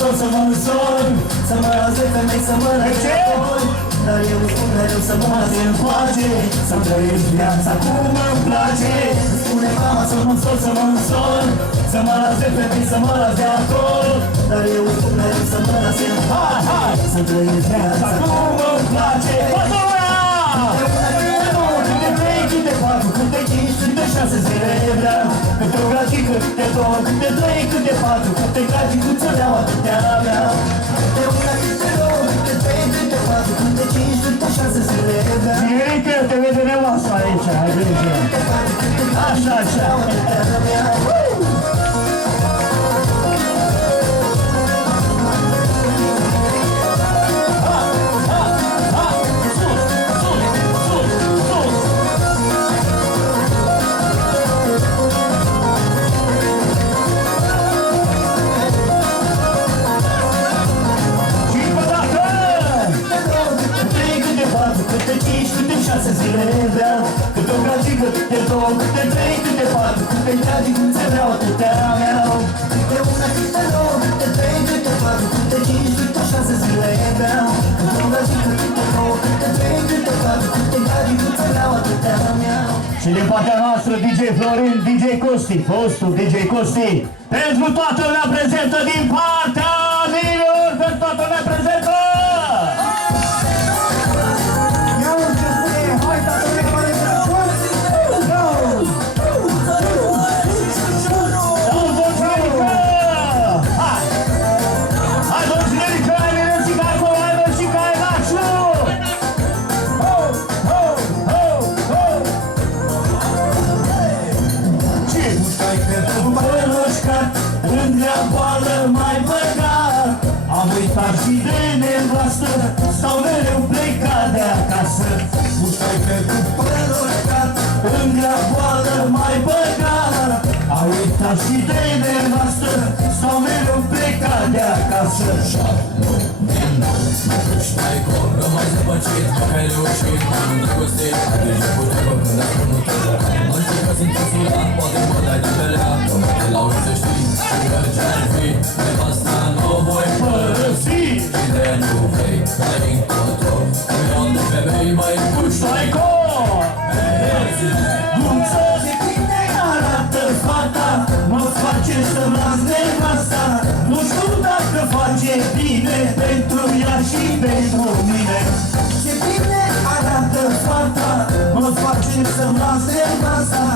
însor, să mă însor, să mă las de femei, să mă las de alcool. Dar eu îți spun mereu să mă las în pace, să-mi trăiesc viața cum îmi place. Îmi spune mama să mă însor, să mă însor, să mă las de femei, să mă las de alcool. Dar eu îți spun mereu să mă las în pace, să-mi trăiesc viața cum îmi place. Câte 4, câte 5, câte 6 zile vreau. Câte o gagică, câte 2, câte 3, câte 4, câte gagicuță vreau, atâtea vreau. Câte una, câte 2, câte 3, câte 4, câte 5, câte 6 zile vreau. Mirica, te vede nevasta aici, ai grijă. Așa, așa. Câte o gagică, câte 2, câte 3, câte 4, câte gagicuțe vreau, atâtea vreau. Câte una, câte 2, câte 3, câte 4, câte 5, câte 6 zile vreau. Câte o gagică, câte 2, câte 3, câte 4, câte gagicuțe vreau, atâtea vreau. Și din partea noastră DJ Florin, DJ Costi, fostul DJ Costi, pentru toată lumea prezentă din partea Nilor, pentru toată lumea prezentă! Am uitat și de nevastă, stau mereu plecat de acasă. Muștai pe părul cat, în grea boală mai băgat. Am uitat și de nevastă, stau mereu plecat de acasă. Muștai cor, rămai zăpăcit, că ai reușit, m-am îndrăgostit. Ai grijă cu treabă când ai până te joc. Mă știu că sunt însurat, poate mă dai de pelea. Că mă te lau să știi, și orice-ar fi, nevasta n-o voi părăsi. Și de nu vrei, ai încotro, milion de femei mai puștai cor. Dulță de tine arată fata, mă face să-mi las nevasta. Nu știu dacă face bine pentru ea și pentru mine. Ce bine arată fata, mă face să-mi las nevasta.